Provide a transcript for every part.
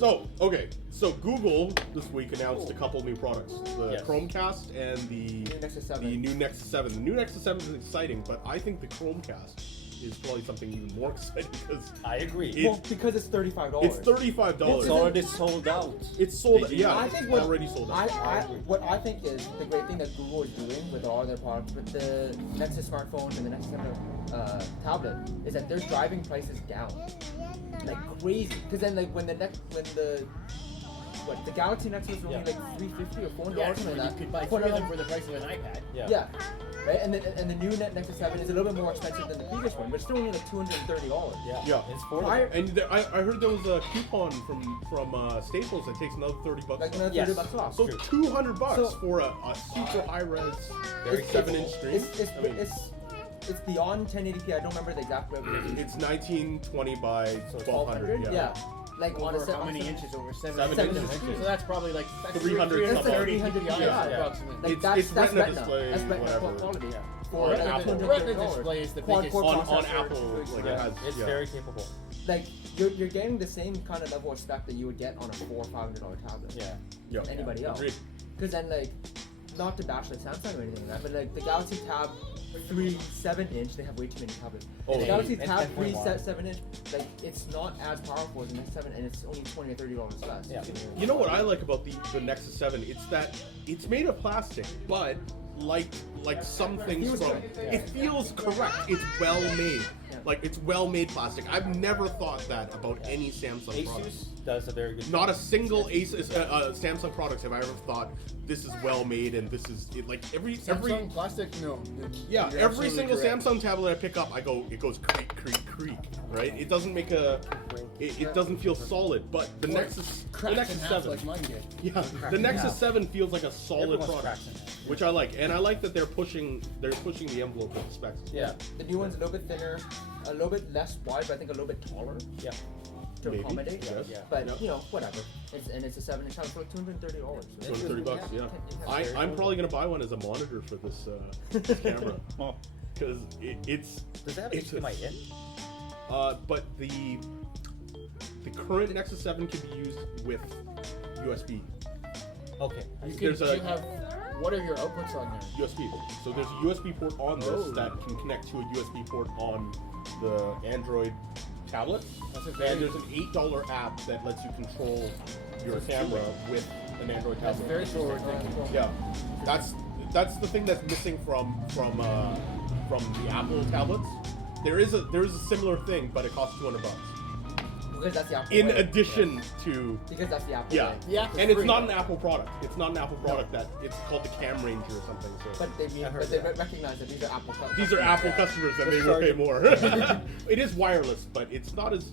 So Google this week announced a couple new products: the Chromecast and the new Nexus 7. The new Nexus 7 is exciting, but I think the Chromecast is probably something even more exciting because I agree. Because it's $35. It's $35. It's already sold out. It's sold out. Yeah, I think it's already sold out. What I think is the great thing that Google is doing with all their products, with the Nexus smartphones and the Nexus 7 tablet, is that they're driving prices down like crazy. Because then, like when the Galaxy Nexus was only like $350 or $400 something like that. You could buy 3 of them for the price of an iPad. Yeah. Right, and the new Nexus 7 is a little bit more expensive than the previous one, but it's still only like $230. Yeah. It's $40. And I heard there was a coupon from Staples that takes another $30 like off. another $30 off. So $200 for a super high res 7-inch screen. It's beyond 1080p. I don't remember the exact resolution. It's 1920 by 1200. Yeah. Like Over on a how many inches? Over 7 inches. So that's probably like 300 330 yeah. approximately. Like It's that's Retina Retina. display, That's Retina whatever. quality. Yeah. For On Apple. The Retina display is the biggest On Apple, like it has. It's very capable. Like you're getting the same kind of level of spec that you would get on a $400 or $500 tablet. Yeah. Anybody else? Agreed. Because then like, not to bash like Samsung or anything like that, but like the Galaxy Tab 3 7-inch, they have way too many tablets. The Galaxy Tab 3 7-inch, like it's not as powerful as the Nexus 7, and it's only $20 or $30 less. Yeah. You know what I like about the Nexus 7? It's that it's made of plastic, but like some things it feels correct. It's well made. Like it's well made plastic. I've never thought that about any Samsung product. Asus does a very good job. Not a single Samsung products have I ever thought this is well made and this is like every plastic, no. Yeah, every single Samsung tablet I pick up, it goes creak, creak, creak, right? It doesn't make it doesn't feel solid, but the Nexus 7, like mine did. yeah, the Nexus 7 feels like a solid product, which I like, and I like that they're pushing the envelope with the specs. Yeah, the new one's a little bit thinner, a little bit less wide, but I think a little bit taller. Yeah. To accommodate, yes. But you know, whatever. It's a 7-inch tablet for like $230. So $30, yeah. I'm probably gonna buy one as a monitor for this camera because it's. Does that have HDMI in? But the current Nexus 7 can be used with USB. Okay. What are your outputs on there? USB. So there's a USB port on this that can connect to a USB port on the Android tablet. And there's an $8 app that lets you control your camera with an Android tablet. That's very forward thinking. Yeah, that's the thing that's missing from the Apple tablets. There is a similar thing, but it costs $200. Because that's the Apple In way. addition to because that's the Apple yeah, way. and it's not an Apple product. It's not an Apple product that it's called the Cam Ranger or something. So. But they recognize that these are Apple customers. These are Apple customers and they will pay more. It is wireless, but it's not as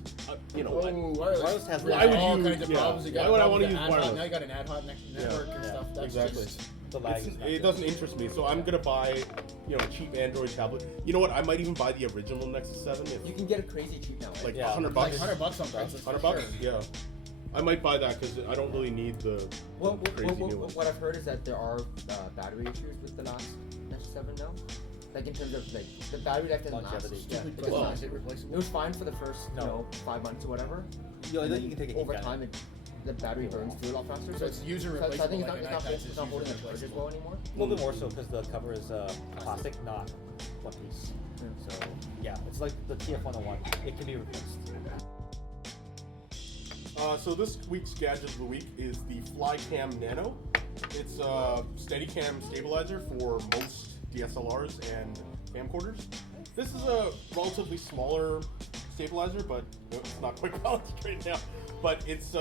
wireless has all kinds of problems. Why would I want to use wireless? Now you got an ad hoc network and stuff. That's exactly. just The lag is not it doesn't interest me, so I'm gonna buy, a cheap Android tablet. You know what? I might even buy the original Nexus 7. You can get it crazy cheap now. Like Yeah. $100. like $100 sometimes. $100, yeah. I might buy that because I don't really need the crazy new one. What I've heard is that there are battery issues with the last Nexus 7 now. Like in terms of like the battery life doesn't last. Longevity. It was fine for the first 5 months or whatever. You can take it over time. The battery burns through a lot faster. So it's user So I replaceable. think it's not holding the charge as well anymore. A little bit more so because the cover is plastic, not one piece. So yeah, it's like the TF101. It can be replaced. So this week's gadget of the week is the Flycam Nano. It's a Steadicam stabilizer for most DSLRs and camcorders. This is a relatively smaller stabilizer, but it's not quite balanced right now. But it's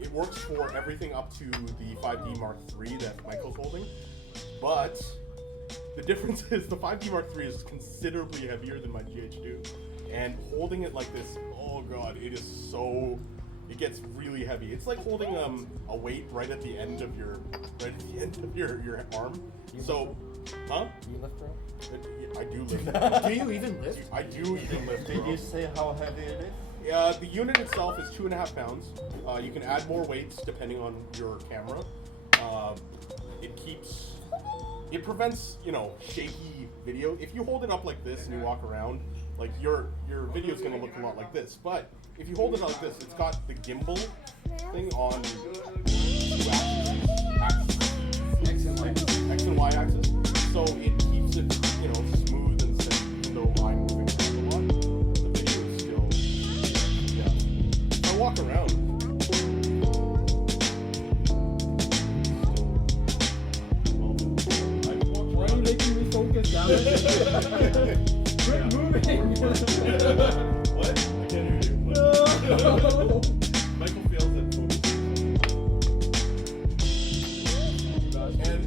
it works for everything up to the 5D Mark III that Michael's holding. But the difference is the 5D Mark III is considerably heavier than my GH2, and holding it like this, oh god, it gets really heavy. It's like holding a weight right at the end of your arm. So, huh? Do you lift, bro? I do lift. Do you even lift? I do even lift. Did you say how heavy it is? The unit itself is 2.5 pounds. You can add more weights depending on your camera. It prevents, shaky video. If you hold it up like this and you walk around, like your video is gonna look a lot like this. But if you hold it like this, it's got the gimbal thing on 2 axes, X and Y axis. So it keeps it, smooth and steady. Even though I'm moving around a lot, the video is still, yeah. I walk around. Why are you making me focus down? Quit moving! What? I can't hear you. No. Michael fails at focusing. And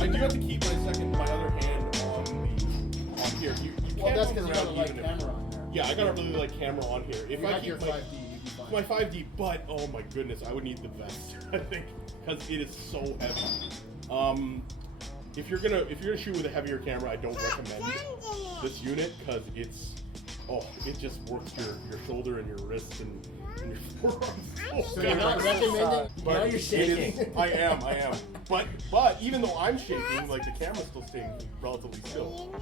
I do have to keep my other hand on here. You Well, can't that's move because you got a around light even if- camera on there. Yeah, I got a really light camera on here. If You I got keep your my 5D, you'd be fine. my 5D, but oh my goodness, I would need the vest. I think because it is so heavy. If you're gonna shoot with a heavier camera, I don't recommend this unit because it just works your shoulder and your wrist and your forearms. So you're not recommending? But Now you're it shaking. is- I am. But even though I'm shaking, like the camera's still staying relatively still.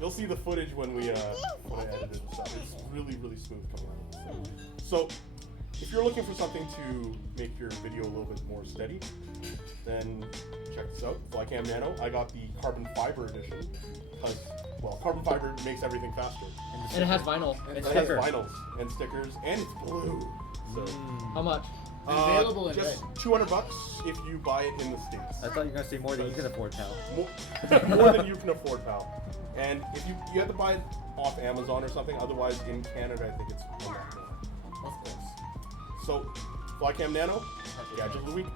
You'll see the footage when I edited and stuff. It's really, really smooth coming out. So if you're looking for something to make your video a little bit more steady, then check this out, Flycam Nano. I got the carbon fiber edition because, carbon fiber makes everything faster. And it has vinyl. And And it has stickers. vinyls and stickers, and it's blue. So How much? Available in just red. $200 if you buy it in the States. I thought you were gonna say more than you can afford now. More than you can afford, pal. And if you have to buy it off Amazon or something, otherwise in Canada I think it's a lot more. Of course. So, Flycam Nano, Gadget of the Week.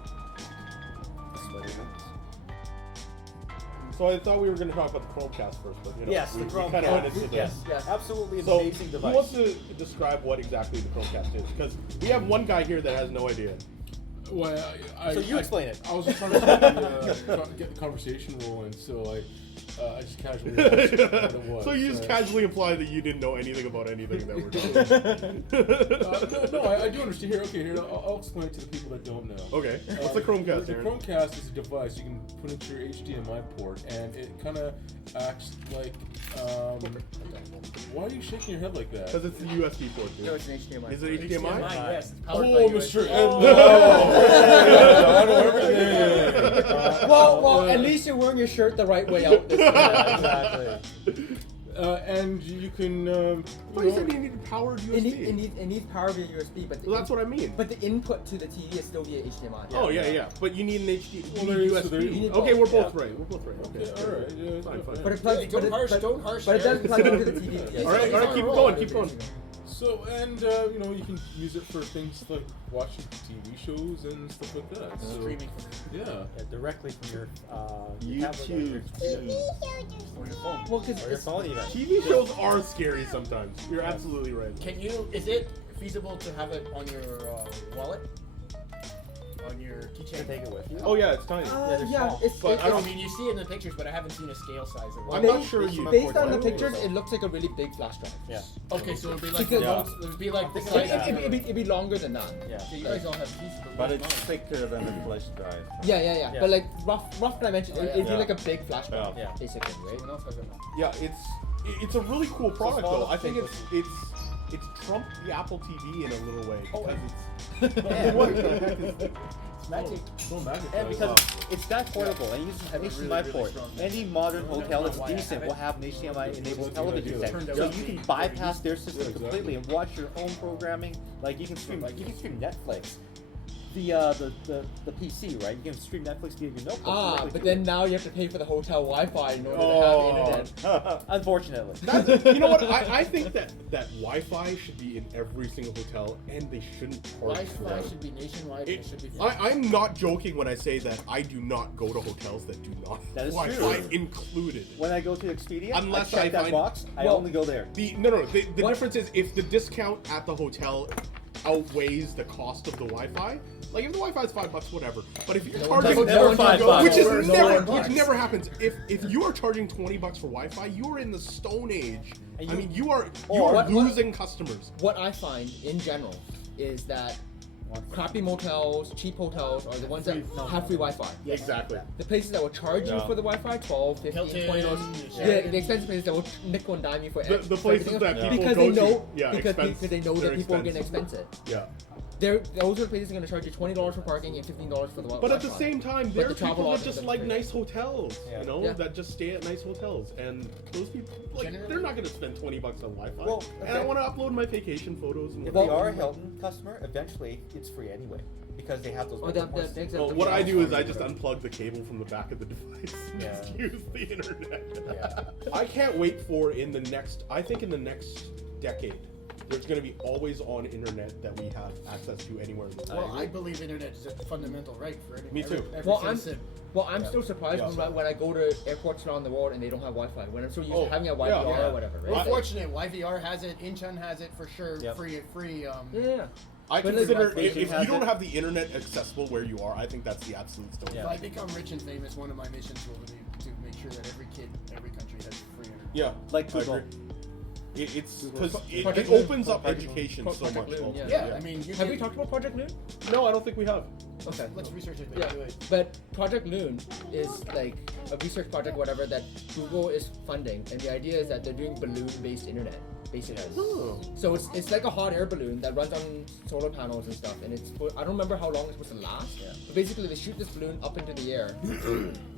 So I thought we were going to talk about the Chromecast first, but Yes, we the kind of Chromecast. went into the... Yes, yes. Absolutely So, amazing who device. wants to describe what exactly the Chromecast is? Because we have one guy here that has no idea. Well, So you explain it. I was just trying to get the conversation rolling, so I just casually asked what it was. So you just casually imply that you didn't know anything about anything that we're talking about. No, I do understand. Here, I'll explain it to the people that don't know. Okay, what's the Chromecast, The Aaron? Chromecast is a device you can put into your HDMI port, and it kind of acts like. Why are you shaking your head like that? Because it's the USB port, dude. No, it's an HDMI. Is it HDMI? Yes. It's Oh, powered by Mr. USB. I know everything. Well, at least you're wearing your shirt the right way out. This Yeah, exactly. And you can. Well, you said you needed powered USB. It needs power via USB, but Well, that's what I mean. But the input to the TV is still via HDMI. Oh yeah. But you need an HD. Well, you there need is- so there USB. is- Okay, we're both Yeah. right. We're both right. Okay, Yeah, all right. Yeah, fine. But it plugs. Hey, don't harsh But it does Aaron. plug into the TV. All right, keep going, keep going. So, and you can use it for things like watching TV shows and stuff like that. So, Streaming. Yeah. Yeah, directly from your tablet or your Or your phone. Well, because or your phone even. TV shows are scary sometimes. You're absolutely right. Is it feasible to have it on your wallet? On your You keychain? can take it with you. Oh yeah, it's tiny. they're small. But I mean, you see it in the pictures, but I haven't seen a scale size of it. I'm not sure you. Based on the Oh. pictures, it looks like a really big flash drive. Yeah. Okay, so it'd be like Because- it'd be like the But size. it'd be longer than that. Yeah. Okay, you guys all have keys, But it's thicker than the flash drive. Yeah. Yeah. But like rough dimensions, it'd be Yeah. like a big flash drive, Yeah. basically, right? Someone else has it. Yeah, it's a really cool product small though. I think thing, it's trumped the Apple TV in a little way Oh, because Yeah. what the heck is that? Magic. So magic. And because it's that portable and it uses an HDMI really port. strong Any modern hotel that's why I decent have will it. have an HDMI enabled It's television good set. idea. So you can bypass their system Yeah, exactly. completely and watch your own programming. Like you can stream Netflix. The PC, right? You can stream Netflix via your notebook. directly But to then it. now you have to pay for the hotel Wi-Fi in order to Oh. have internet. Unfortunately. You know what? I think that Wi-Fi should be in every single hotel, and they shouldn't charge for Wi-Fi it. should be nationwide. And it should be free. I'm not joking when I say that I do not go to hotels that do not That is Wi-Fi true. included. When I go to Expedia, Unless I check I that find- box, I Well, only go there. The difference is if the discount at the hotel outweighs the cost of the Wi-Fi. Like if the Wi-Fi is $5, whatever. But if you're charging, never $5. which is Nowhere never, $5. which never happens. If you are charging $20 for Wi-Fi, you are in the Stone Age. And I mean, you are What- losing customers. What I find in general is that crappy motels, cheap hotels are the ones that have free Wi-Fi. Yes. Exactly. The places that will charge you Yeah. for the Wi-Fi, $12, $15, Hilton, $20. Sheraton. The expensive places that will nickel and dime you for The places everything that else. people because go they to, know yeah, because expense- they know they're that people are getting expensive. expensive. Yeah. Those are the places that are going to charge you $20 for parking and $15 for the Wi-Fi. But at the same time, there the are people Travelodge that just is like free. nice hotels, Yeah. you know, Yeah. that just stay at nice hotels, and those people, like, Generally- they're not going to spend $20 on Wi-Fi. Well, And I want to upload my vacation photos. And If whatnot. they are a Hilton customer, eventually it's free anyway because they have those. Or the points. Well, what I do is I just unplug the cable from the back of the device and Yeah. just use the internet. Yeah. I can't wait for I think in the next decade, there's going to be always on internet that we have access to anywhere in the world. Well, I believe internet is a fundamental right for every, Me too. every Well, citizen. I'm still surprised Yeah. when I go to airports around the world and they don't have Wi-Fi. When I'm so used Oh, to having a yeah, Wi-Fi yeah. or whatever, right? We're fortunate. YVR has it. Incheon has it for sure. Yep. Free. Yeah. I But consider like, if you has don't it. have the internet accessible where you are, I think that's the absolute stone. Yeah. If I become rich and famous, one of my missions will be to make sure that every kid, every country has free internet. Yeah, Like I Google. agree. It's because it Project Loon. opens up Project education Loon. so Project much. Loon, yeah. Yeah, I mean, you Have can- we talked about Project Loon? No, I don't think we have. Okay. Let's research it. Yeah, Do it. but Project Loon is like a research project, whatever, that Google is funding, and the idea is that they're doing balloon-based internet, basically. Oh. So it's like a hot air balloon that runs on solar panels and stuff, and I don't remember how long it's supposed to last. Yeah. But basically, they shoot this balloon up into the air,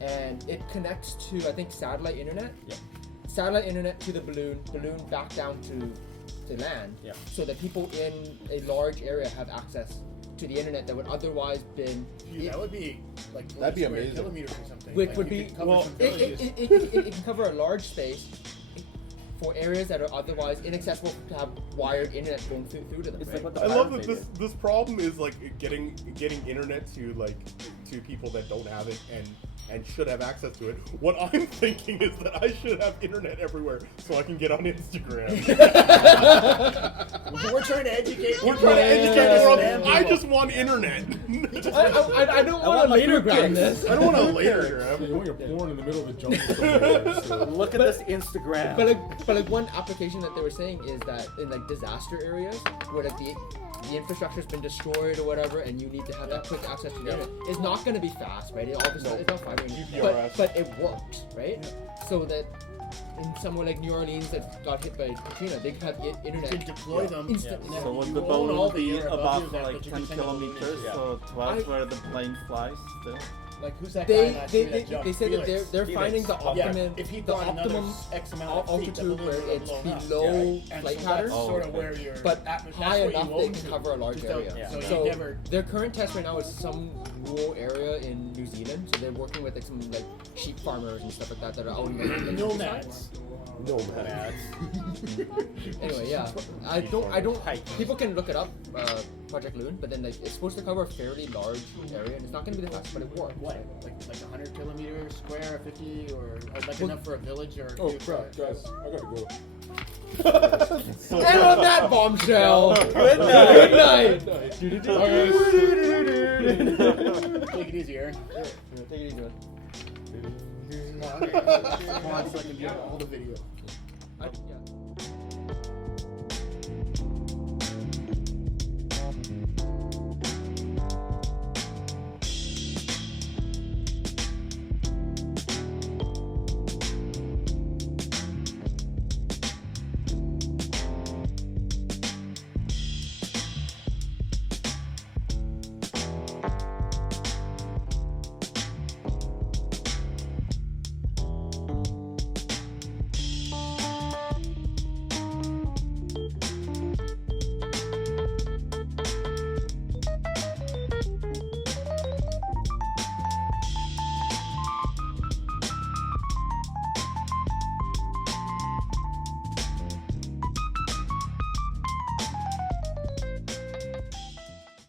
and it connects to I think satellite internet. Yeah. Satellite internet to the balloon back down to land, Yeah. so that people in a large area have access to the internet that would otherwise been. That would be like 20 That'd be square amazing. kilometers or something. Which Like, would you be could cover well, some It, villages. it can cover a large space for areas that are otherwise inaccessible to have wired internet going through to them. It's Right? like what the I love Pirate that Bay this problem is like getting internet to people that don't have it and should have access to it. What I'm thinking is that I should have internet everywhere so I can get on Instagram. We're trying to educate. We're trying to educate the world. Them I people. just want internet. I don't want to my later food grab pics. this. I don't want to later Yeah, grab. you want your porn in the middle of the jungle somewhere. So. Look at this Instagram. But like one application that they were saying is that in like disaster areas where like the infrastructure's been destroyed or whatever, and you need to have that quick access to the internet, it's not going to be fast, right? It's not fiber, GPRS. but it works, right? So that in somewhere like New Orleans that got hit by Katrina, they could have You internet can deploy them. instantly. and then So would you the own all balloon the be air above about you that, like but you 10 can send it over kilometers, Yeah. so twice where the plane flies still? Like who's that guy last year that jumped? They said that Felix. they're finding the Felix. optimum If he'd the gone another optimum X amount of feet, the altitude balloon where would have it's blown up. below And flight so pattern. that's sort of where your But atmosphere, high that's what enough you they own can to. cover a large Just area. don't- Yeah. So, So you never. their current test right now is some rural area in New Zealand. So they're working with like some like sheep farmers and stuff like that are out in the countryside. Nomads. No, man. Anyway, yeah, I don't. People can look it up, Project Loon, but then like it's supposed to cover a fairly large area, and it's not going to be the fastest, but it works. What? Like 100 kilometers square, 50, or like Well- enough for a village or? Oh crap, guys, I gotta go. And on that bombshell, Good night. Good night. Take it easy, Aaron. Take it easy, man. Come on, so I can get all the video. Yeah.